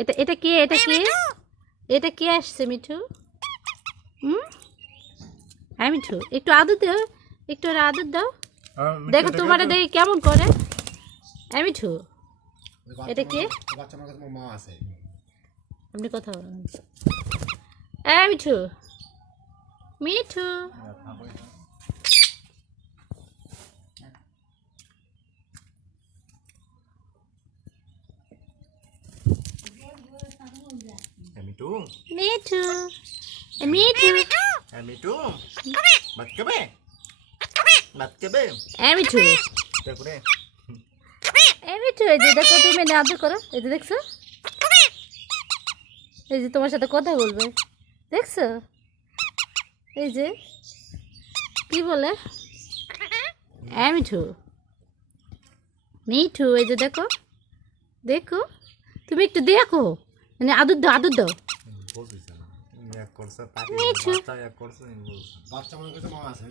এটা এটা কে এটা কে? এটা কে আসছে মিঠু? হুম? হ্যাঁ মিঠু একটু আদর দাও একটু ওর আদর দাও। দেখো তোমার দেখে কেমন করে। হ্যাঁ মিঠু? এটা কে? বাচ্চা আমার কাছে আমার মা আছে। আপনি কথা বলেন। হ্যাঁ মিঠু। মিঠু। মিটু মিঠু মিঠু হ্যাঁ মিটু ভাত খাবে ভাত খাবে হ্যাঁ মিঠু তারপরে এই মিঠু এই যে দেখো তুমি আদর করো। এই যে দেখছ? এই যে তোমার সাথে কথা বলবে। দেখছ? এই যে। কি বলে? হ্যাঁ মিঠু মিঠু এই যে দেখো। দেখো। তুমি একটু দেখো। মানে আদর দাও আদর দাও করছে করছে বাচ্চা আমার কাছে মা আছে